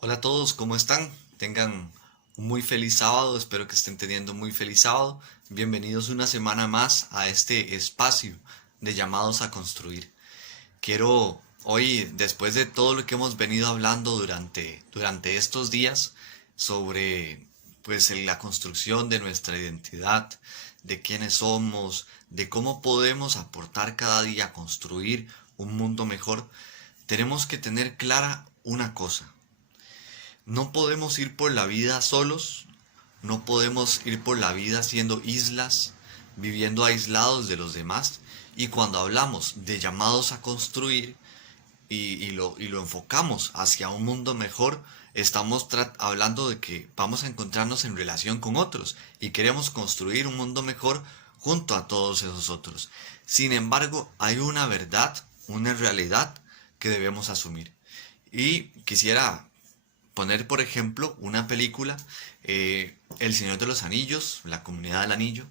Hola a todos, ¿cómo están? Tengan un muy feliz sábado, espero que estén teniendo un muy feliz sábado. Bienvenidos una semana más a este espacio de llamados a construir. Quiero hoy, después de todo lo que hemos venido hablando durante estos días sobre la construcción de nuestra identidad, de quiénes somos, de cómo podemos aportar cada día a construir un mundo mejor, tenemos que tener clara una cosa. No podemos ir por la vida solos, no podemos ir por la vida siendo islas, viviendo aislados de los demás. Y cuando hablamos de llamados a construir y lo enfocamos hacia un mundo mejor, estamos hablando de que vamos a encontrarnos en relación con otros y queremos construir un mundo mejor junto a todos esos otros. Sin embargo, hay una verdad, una realidad que debemos asumir. Y quisiera poner, por ejemplo, una película, El Señor de los Anillos, La Comunidad del Anillo.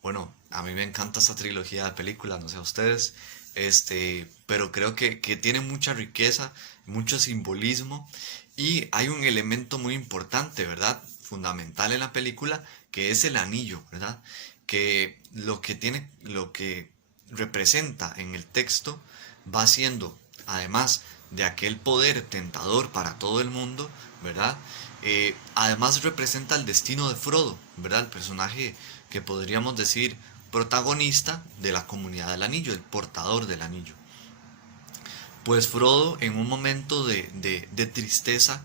Bueno, a mí me encanta esta trilogía de películas, no sé a ustedes, pero creo que tiene mucha riqueza, mucho simbolismo y hay un elemento muy importante, ¿verdad? Fundamental en la película, que es el anillo, ¿verdad? Que lo que representa en el texto va siendo, además de aquel poder tentador para todo el mundo, ¿verdad? Además representa el destino de Frodo, ¿verdad? El personaje que podríamos decir protagonista de la comunidad del anillo, el portador del anillo. Pues Frodo, en un momento de tristeza,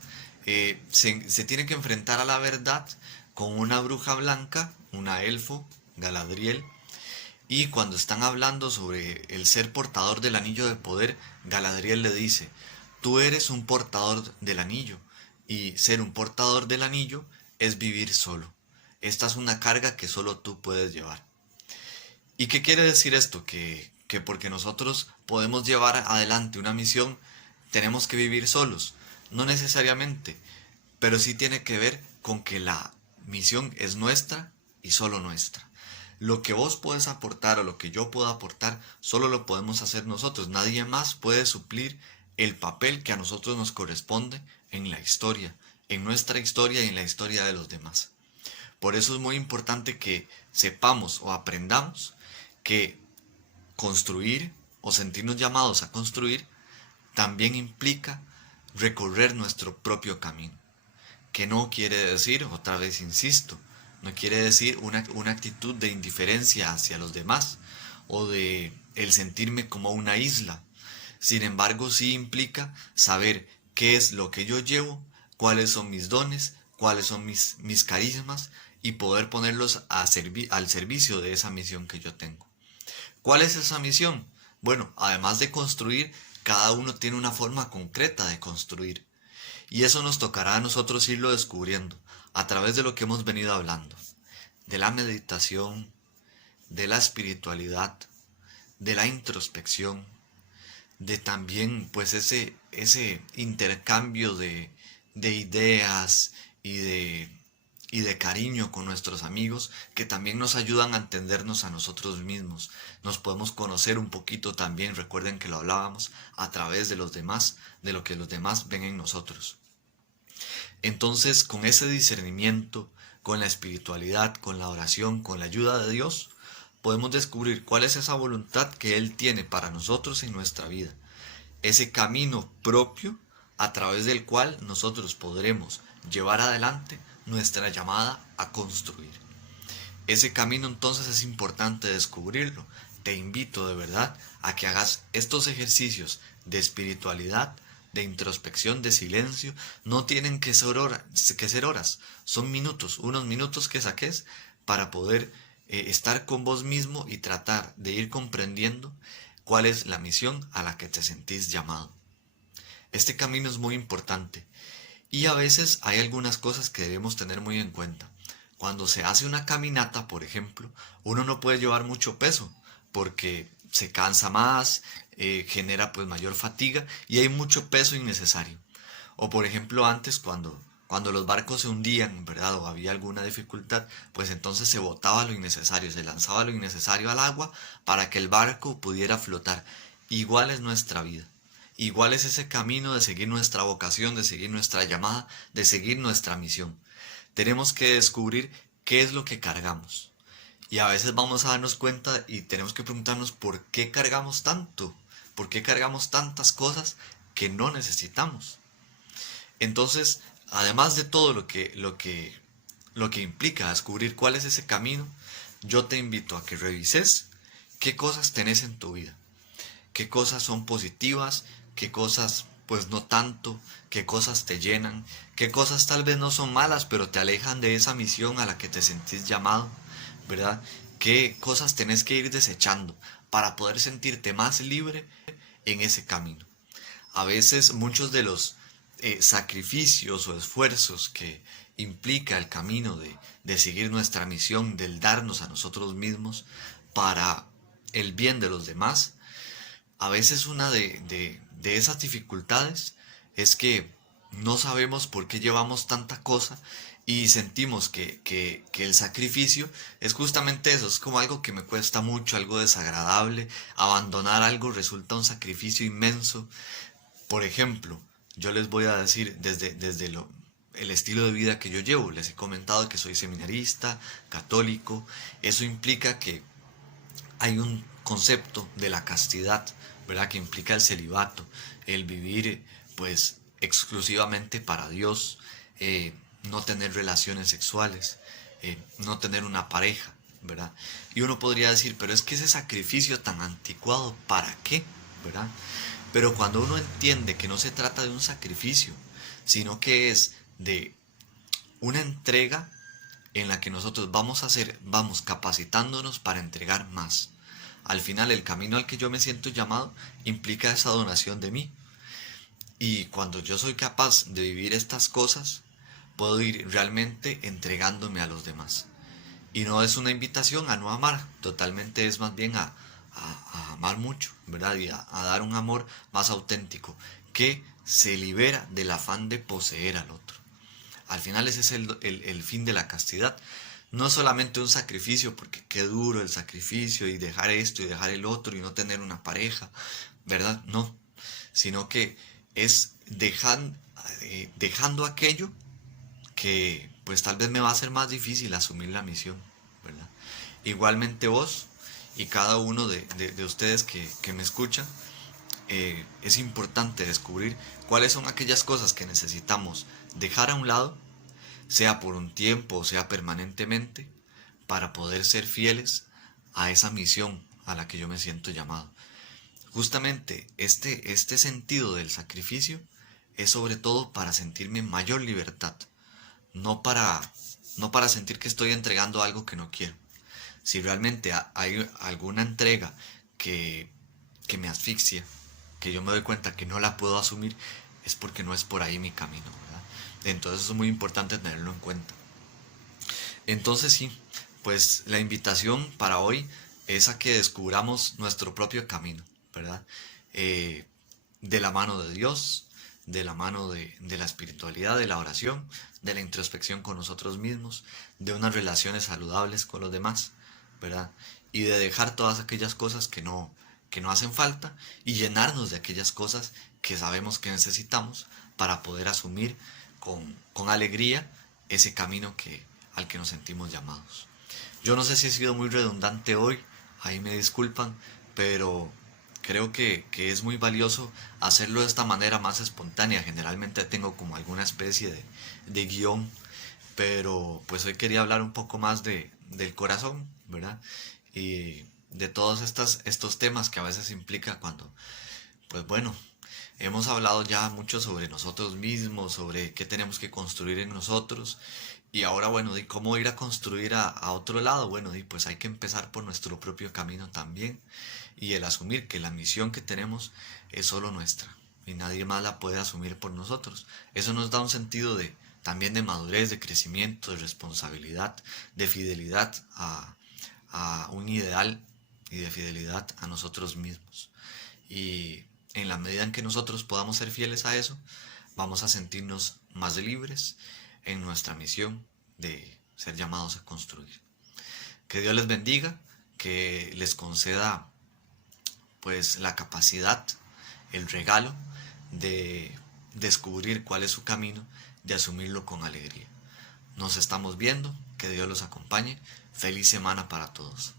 se tiene que enfrentar a la verdad con una bruja blanca, una elfo, Galadriel, y cuando están hablando sobre el ser portador del anillo de poder, Galadriel le dice, tú eres un portador del anillo, y ser un portador del anillo es vivir solo. Esta es una carga que solo tú puedes llevar. ¿Y qué quiere decir esto? Que porque nosotros podemos llevar adelante una misión, tenemos que vivir solos. No necesariamente, pero sí tiene que ver con que la misión es nuestra y solo nuestra. Lo que vos puedes aportar o lo que yo puedo aportar, solo lo podemos hacer nosotros. Nadie más puede suplir el papel que a nosotros nos corresponde en la historia, en nuestra historia y en la historia de los demás. Por eso es muy importante que sepamos o aprendamos que construir o sentirnos llamados a construir también implica recorrer nuestro propio camino. Que no quiere decir, otra vez insisto, no quiere decir una actitud de indiferencia hacia los demás o de el sentirme como una isla. Sin embargo, sí implica saber qué es lo que yo llevo, cuáles son mis dones, cuáles son mis carismas y poder ponerlos al servicio de esa misión que yo tengo. ¿Cuál es esa misión? Bueno, además de construir, cada uno tiene una forma concreta de construir. Y eso nos tocará a nosotros irlo descubriendo a través de lo que hemos venido hablando. De la meditación, de la espiritualidad, de la introspección, de también pues ese intercambio de ideas y y de cariño con nuestros amigos que también nos ayudan a entendernos a nosotros mismos. Nos podemos conocer un poquito también, recuerden que lo hablábamos, a través de los demás, de lo que los demás ven en nosotros. Entonces, con ese discernimiento, con la espiritualidad, con la oración, con la ayuda de Dios, podemos descubrir cuál es esa voluntad que Él tiene para nosotros en nuestra vida. Ese camino propio a través del cual nosotros podremos llevar adelante nuestra llamada a construir. Ese camino entonces es importante descubrirlo. Te invito de verdad a que hagas estos ejercicios de espiritualidad, de introspección, de silencio. No tienen que ser horas, son minutos, unos minutos que saques para poder estar con vos mismo y tratar de ir comprendiendo cuál es la misión a la que te sentís llamado. Este camino es muy importante y a veces hay algunas cosas que debemos tener muy en cuenta. Cuando se hace una caminata, por ejemplo, uno no puede llevar mucho peso porque se cansa más, genera pues mayor fatiga y hay mucho peso innecesario. O por ejemplo antes cuando los barcos se hundían, ¿verdad? O había alguna dificultad, pues entonces se botaba lo innecesario, se lanzaba lo innecesario al agua para que el barco pudiera flotar. Igual es nuestra vida. igual es ese camino de seguir nuestra vocación, de seguir nuestra llamada, de seguir nuestra misión. Tenemos que descubrir qué es lo que cargamos. Y a veces vamos a darnos cuenta y tenemos que preguntarnos por qué cargamos tanto, por qué cargamos tantas cosas que no necesitamos. Entonces, además de todo lo que implica descubrir cuál es ese camino, yo te invito a que revises qué cosas tenés en tu vida, qué cosas son positivas, qué cosas pues no tanto, qué cosas te llenan, qué cosas tal vez no son malas, pero te alejan de esa misión a la que te sentís llamado, ¿verdad? Qué cosas tenés que ir desechando para poder sentirte más libre en ese camino. A veces muchos de los sacrificios o esfuerzos que implica el camino de seguir nuestra misión, del darnos a nosotros mismos para el bien de los demás, a veces una de esas dificultades es que no sabemos por qué llevamos tanta cosa y sentimos que el sacrificio es justamente eso, es como algo que me cuesta mucho, algo desagradable, abandonar algo resulta un sacrificio inmenso. Por ejemplo, yo les voy a decir desde el estilo de vida que yo llevo, les he comentado que soy seminarista, católico, eso implica que hay un concepto de la castidad, ¿verdad? Que implica el celibato, el vivir pues exclusivamente para Dios, no tener relaciones sexuales, no tener una pareja, ¿verdad? Y uno podría decir, pero es que ese sacrificio tan anticuado, ¿para qué? ¿Verdad? Pero cuando uno entiende que no se trata de un sacrificio, sino que es de una entrega en la que nosotros vamos capacitándonos para entregar más. Al final el camino al que yo me siento llamado implica esa donación de mí. Y cuando yo soy capaz de vivir estas cosas, puedo ir realmente entregándome a los demás. Y no es una invitación a no amar, totalmente es más bien a amar mucho, ¿verdad? Y a dar un amor más auténtico, que se libera del afán de poseer al otro. Al final ese es el fin de la castidad. No solamente un sacrificio, porque qué duro el sacrificio y dejar esto y dejar el otro y no tener una pareja, ¿verdad? No, sino que es dejando aquello que pues tal vez me va a ser más difícil asumir la misión, ¿verdad? Igualmente vos y cada uno de ustedes que me escuchan, es importante descubrir cuáles son aquellas cosas que necesitamos dejar a un lado, sea por un tiempo o sea permanentemente, para poder ser fieles a esa misión a la que yo me siento llamado. Justamente este sentido del sacrificio es sobre todo para sentirme en mayor libertad, no para, no para sentir que estoy entregando algo que no quiero. Si realmente hay alguna entrega que, que me asfixia, que yo me doy cuenta que no la puedo asumir, es porque no es por ahí mi camino, ¿verdad? Entonces eso es muy importante tenerlo en cuenta. Entonces sí, pues la invitación para hoy es a que descubramos nuestro propio camino, ¿verdad? Eh, de la mano de Dios, de la mano de la espiritualidad, de la oración, de la introspección con nosotros mismos, de unas relaciones saludables con los demás, ¿verdad? Y de dejar todas aquellas cosas que no hacen falta y llenarnos de aquellas cosas que sabemos que necesitamos para poder asumir con alegría ese camino al que nos sentimos llamados. Yo no sé si he sido muy redundante hoy, ahí me disculpan, pero creo que es muy valioso hacerlo de esta manera más espontánea. Generalmente tengo como alguna especie de guión, pero pues hoy quería hablar un poco más del corazón, ¿verdad? Y de todos estos temas que a veces implica cuando, pues bueno, hemos hablado ya mucho sobre nosotros mismos, sobre qué tenemos que construir en nosotros. Y ahora, bueno, ¿y cómo ir a construir a otro lado? Bueno, y pues hay que empezar por nuestro propio camino también. Y el asumir que la misión que tenemos es solo nuestra. Y nadie más la puede asumir por nosotros. Eso nos da un sentido también de madurez, de crecimiento, de responsabilidad, de fidelidad a un ideal y de fidelidad a nosotros mismos. Y en la medida en que nosotros podamos ser fieles a eso, vamos a sentirnos más libres en nuestra misión de ser llamados a construir. Que Dios les bendiga, que les conceda pues la capacidad el regalo de descubrir cuál es su camino, de asumirlo con alegría. Nos estamos viendo, que Dios los acompañe. Feliz semana para todos.